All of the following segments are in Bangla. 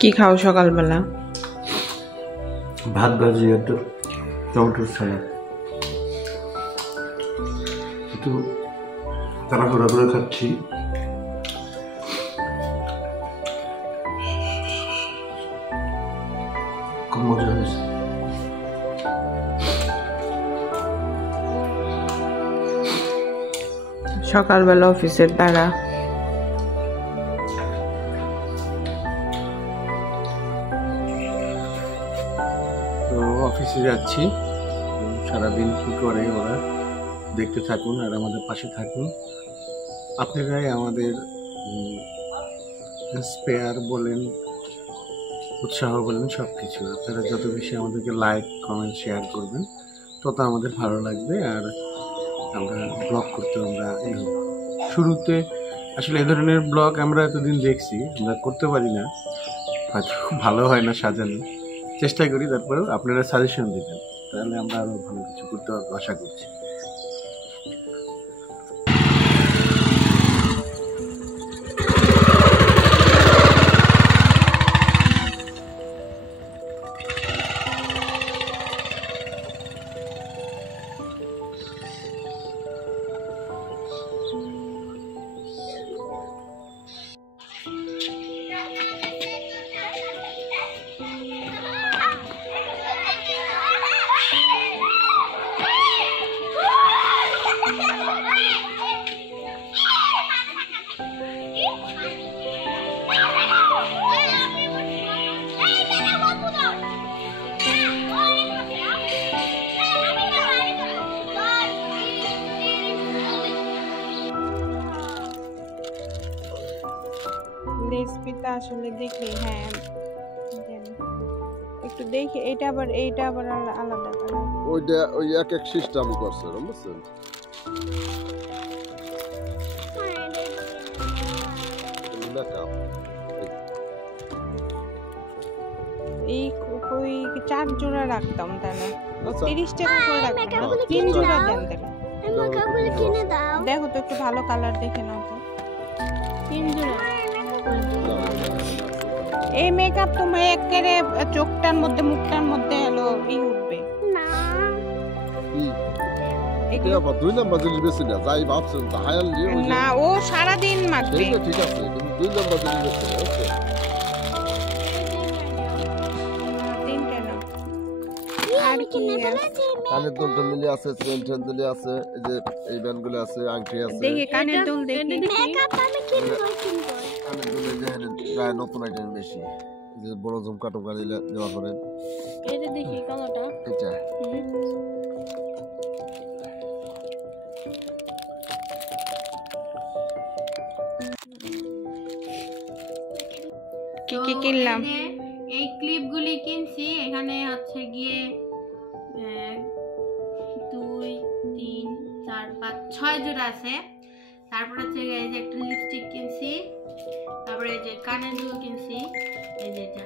কি খাও সকালবেলা? ভাত ভাজি একটু টমেটোর সালাদ, একটু তাড়াহুড়া করে খাচ্ছি। খুব মজা হয়েছে। সকালবেলা অফিসের তারা, অফিসে যাচ্ছি। সারাদিন কি করে ওরা দেখতে থাকুন আর আমাদের পাশে থাকুন। আপনারাই আমাদের ইন্সপায়ার বলেন, উৎসাহ বলেন, সব কিছু। আপনারা যত বেশি আমাদেরকে লাইক কমেন্ট শেয়ার করবেন তত আমাদের ভালো লাগবে। আর আমরা ব্লগ করতে আমরা শুরুতে আসলে এ ধরনের ব্লগ আমরা এতদিন দেখছি, আমরা করতে পারি না, হয়তো ভালো হয় না সাজানো, চেষ্টা করি। তারপরেও আপনারা সাজেশন দিবেন, তাহলে আমরা আরও ভালো কিছু করতে পারবো আশা করছি। রেসিপিটা আসলে দেখলে হ্যাঁ একটু দেখি, এইটা আবার আলাদা কালার। ওইটা ওই এক এক সিস্টেম করছে, বুঝছেন? মেকআপ। এই ওই 4 জোড়া রাখতাম তাহলে ও আচ্ছা। 30 টাকা করে রাখতাম মেকআপগুলো 3 কিনে জোড়া দাও। দেন তাহলে মেকআপগুলো কিনে দাও। দেখো তো একটু ভালো কালার দেখে নাও তো 3 জোড়া এই মেকআপ তোমার একেবারে চোখটার মধ্যে মুখটার মধ্যে হলো উঠবে না কি? এগুলো এটা আবার 2 নাম্বার জিনিস বেশি না, যাই ভাবছেন তাই আর নিয়ে ওই যে- না ও সারাদিন মাখবে সেইটা ঠিক আছে, কিন্তু 2 নাম্বার জিনিস বেশি না, বুঝছো? 3টে নাও আর কি আছে? কানের দুলটা মিলে আছে, চেন টেন দিলে আছে, এই যে এই ব্যান্ডগুলো আছে, আংটি আছে। দেখি কানের দুল দেখি মেকআপ আমি কিনবো। কানের দুলে যে গায়ে নতুন আইটেম বেশি, এই যে বড় ঝুমকা টুমকা দিলে দেওয়া করেন এটা দেখি কালোটা। এটা। কি কি কিনলাম এই ক্লিপগুলি কিনছি এখানে হচ্ছে গিয়ে 2 3 4 5 6 জোড়া আছে। তারপর হচ্ছে এই যে একটা লিপস্টিক কিনছি, তারপরে এই যে কানের দুল কিনছি, এই যে এটা,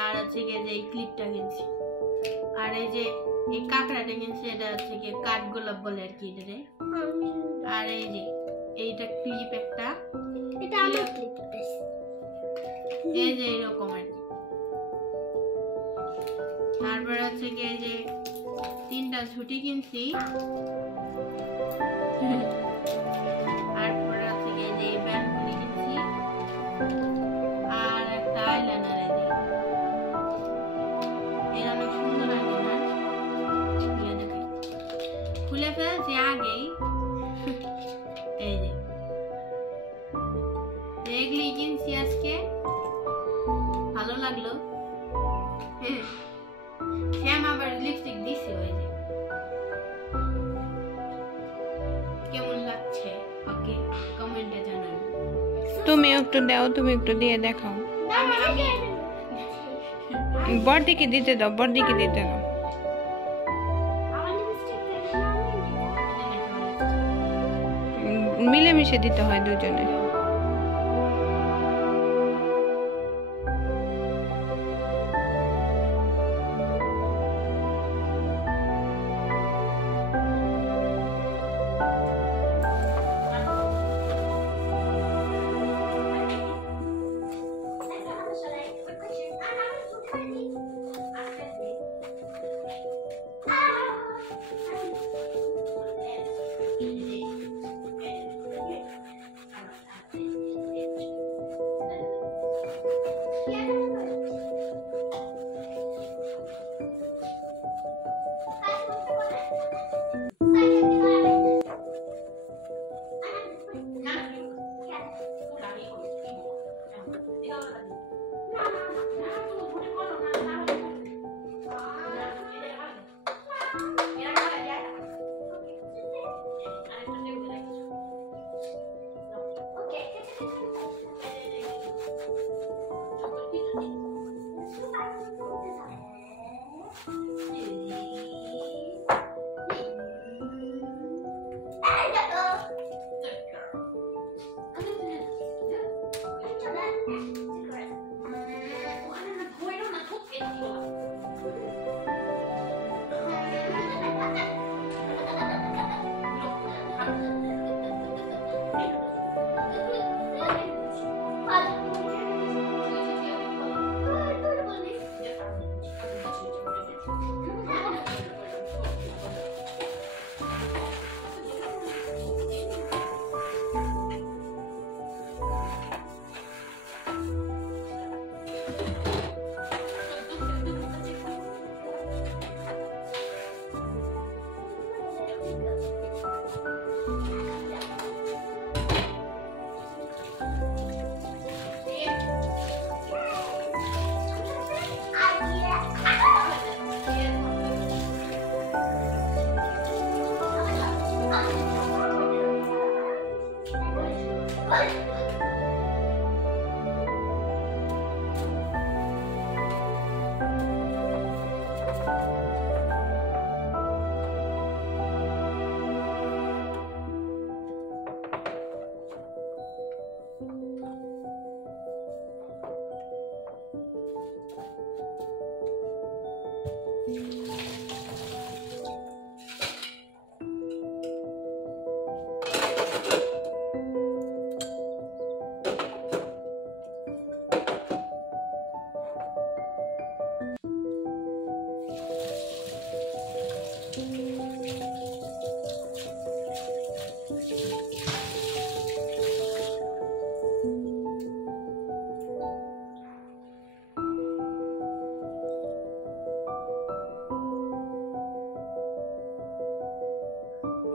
আর হচ্ছে গিয়ে যে এই ক্লিপটা কিনছি, আর এই যে এই কাঁকড়াটা কিনছি, এটা হচ্ছে গিয়ে কাঠগোলাপ বলে আর কি এটারে। আর এই যে এইটা ক্লিপ একটা, এটা আমার ক্লিপ বেশ। এই যে এরকম আর কি। তারপরে হচ্ছে গিয়ে যে 3টা ছুটি কিনছি, তারপরে হচ্ছে গিয়ে যে ব্যান্ডগুলি কিনছি, আর একটা আইলাইনার এই যে এর অনেক সুন্দর আইলাইনার, খুলে দেখি, খুলে ফেলছি আগেই। এই যে এগুলি কিনছি আজকে, ভালো লাগলো। শ্যাম আবার লিপস্টিক দিছে, ওই যে কেমন লাগছে ওকে কমেন্টে জানান। তুমি একটু দাও, তুমি একটু দিয়ে দেখাও বড়দিকে দিতে দাও, বড়দিকে দিতে দাও আমার লিপস্টিক দেখে মিলেমিশে দিতে হয় দুজনে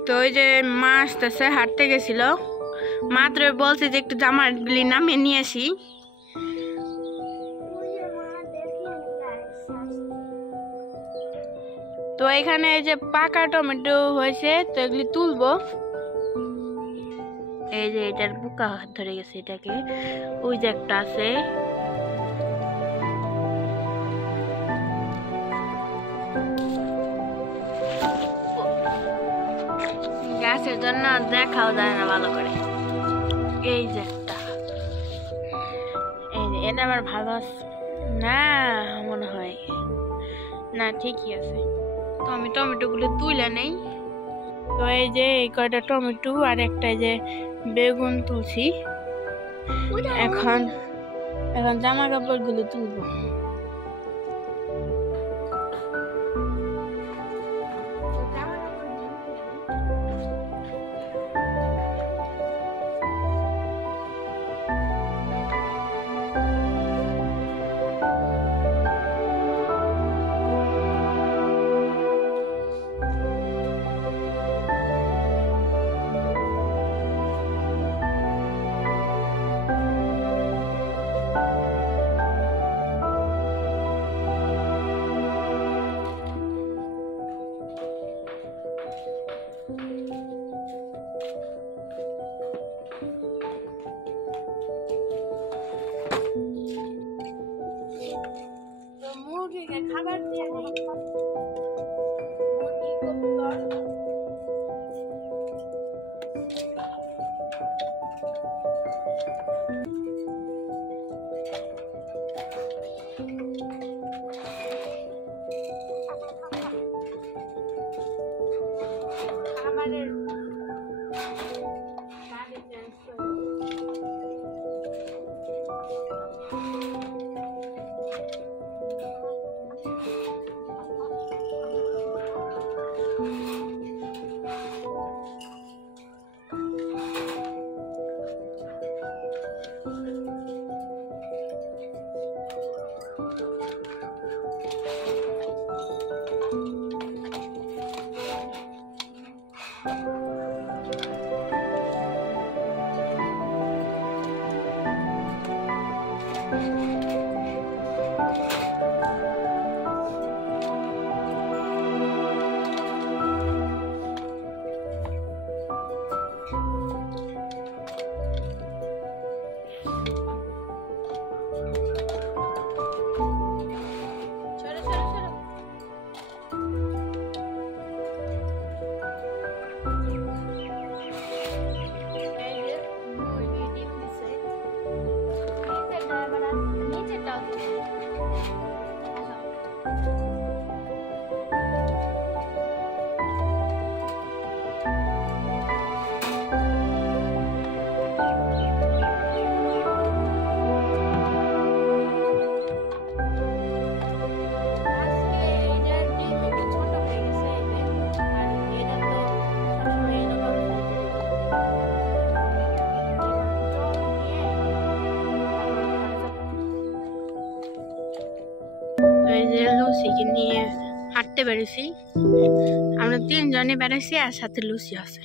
তো ওই যে মা আসতেছে, হাঁটতে গেছিল, মাত্র বলছে যে একটু জামাগুলি নামিয়ে নিয়ে আসি। তো এখানে এই যে পাকা টমেটো হয়েছে, তো এগুলি তুলবো। এই যে এটার পোকা ধরে গেছে, এটাকে ওই যে একটা আছে। গাছের জন্য দেখাও যায় না ভালো করে। এই যে একটা, এই যে এটা আমার ভালো আছে না মনে হয়, না ঠিকই আছে। তো আমি টমেটো গুলো তুলে নেই। তো এই যে এই কয়টা টমেটো আর একটা যে বেগুন তুলছি। এখন জামা কাপড় গুলো তুলবো। মুরগিকে খাবার দিয়ে মুরগি কবুতর খাবারের লুসিকে নিয়ে হাঁটতে বেরিয়েছি। আমরা 3 জনে বেড়াইছি আর সাথে লুসি আছে।